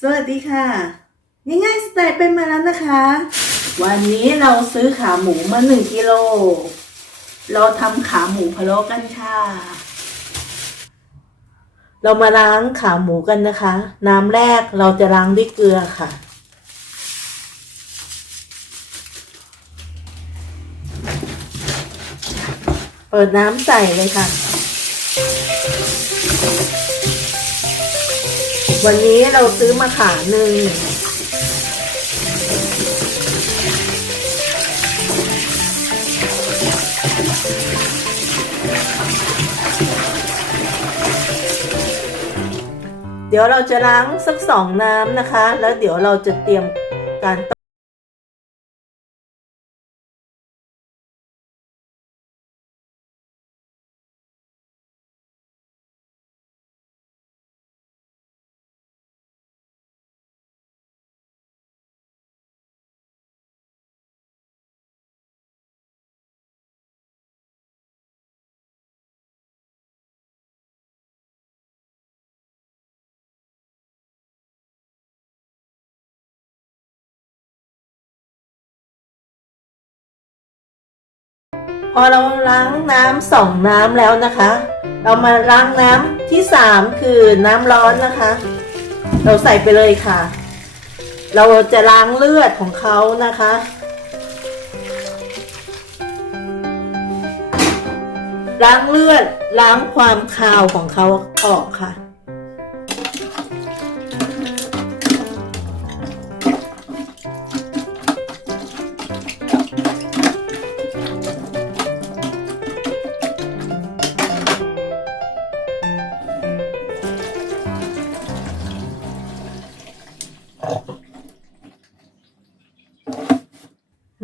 สวัสดีค่ะง่ายๆสไตล์เป็นมาแล้วนะคะ วันนี้เราซื้อขาหมูมาหนึ่งกิโล เราทำขาหมูพะโล้กันค่ะ เรามาล้างขาหมูกันนะคะ น้ำแรกเราจะล้างด้วยเกลือค่ะ เปิดน้ำใส่เลยค่ะ วันนี้เราซื้อมาขาหนึ่งเดี๋ยวเราจะล้างสักสองน้ำนะคะ แล้วเดี๋ยวเราจะเตรียมการ พอเราล้างน้ำสองน้ำแล้วนะคะ เรามาล้างน้ำที่สามคือน้ำร้อนนะคะ เราใส่ไปเลยค่ะ เราจะล้างเลือดของเขานะคะล้างเลือดล้างความคาวของเขาออกค่ะ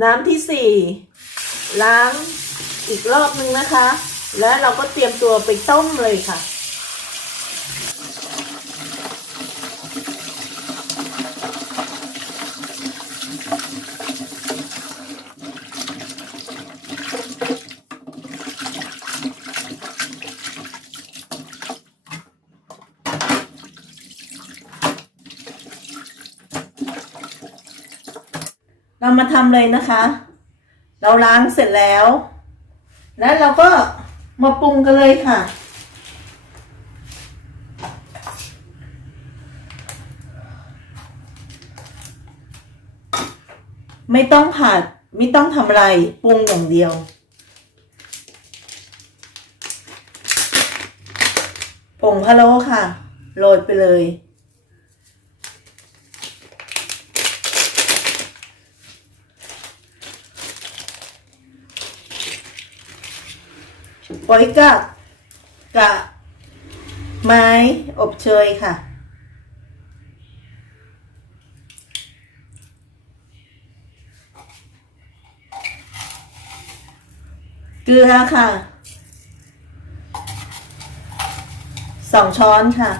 น้ำที่สี่ล้างอีกรอบนึงนะคะ แล้วเราก็เตรียมตัวไปต้มเลยค่ะ เรามาทำเลยนะคะ เราล้างเสร็จแล้ว แล้วเราก็มาปรุงกันเลยค่ะ ไม่ต้องผัดไม่ต้องทำอะไรปรุงอย่างเดียวผงพะโล้ค่ะ โรยไปเลย ปอยกับกะ ไม้อบเชยค่ะ เกลือค่ะสองช้อนค่ะ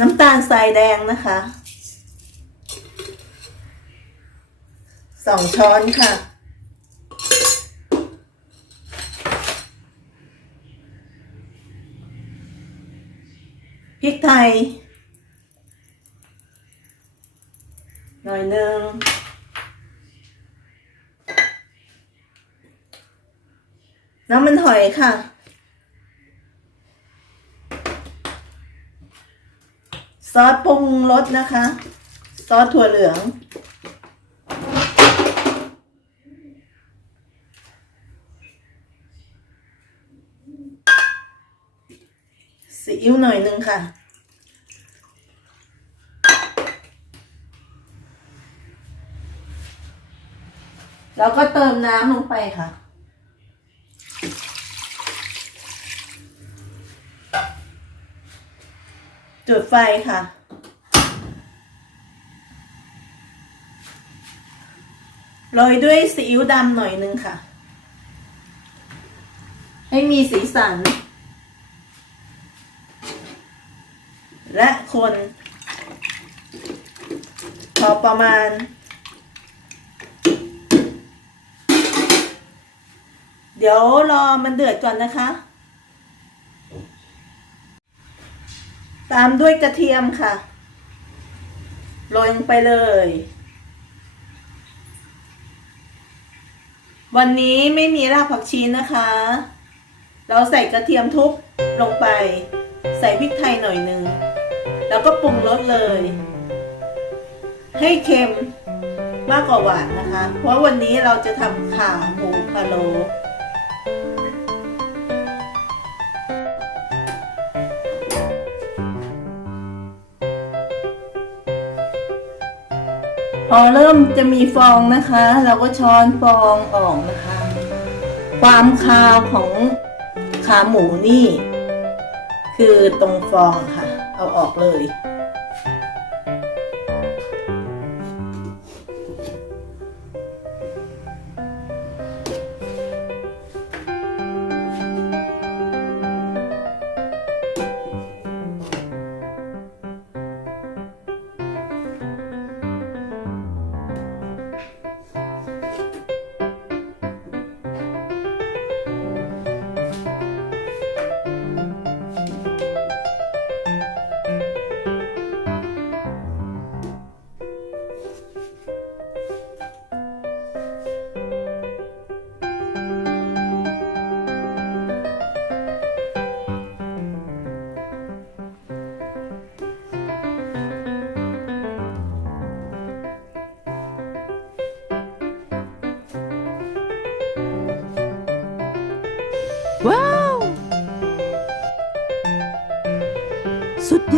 น้ำตาลทรายแดงนะคะ สองช้อนค่ะ พริกไทย หน่อยหนึ่งน้ำมันหอยค่ะ ซอสปรุงรสนะคะ ซอสถั่วเหลือง ซีอิ๊วหน่อยหนึ่งค่ะ แล้วก็เติมน้ำลงไปค่ะ จุดไฟค่ะโรยด้วยซีอิ๊วดำหน่อยหนึงค่ะ ให้มีสีสัน และ คน พอประมาณ เดี๋ยวรอมันเดือดก่อนนะคะ ตามด้วยกระเทียมค่ะโรยลงไปเลย วันนี้ไม่มีรากผักชีนะคะ เราใส่กระเทียมทุบลงไป ใส่พริกไทยหน่อยหนึ่ง แล้วก็ปรุงรสเลย ให้เค็มมากกว่าหวานนะคะ เพราะวันนี้เราจะทำขาหมูพะโล้พอเริ่มจะมีฟองนะคะ เราก็ช้อนฟองออกนะคะ ความคาวของขาหมูนี่ คือตรงฟองค่ะ เอาออกเลย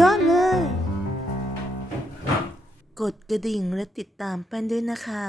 ยอดเลย กดกระดิ่งและติดตามแป้นด้วยนะคะ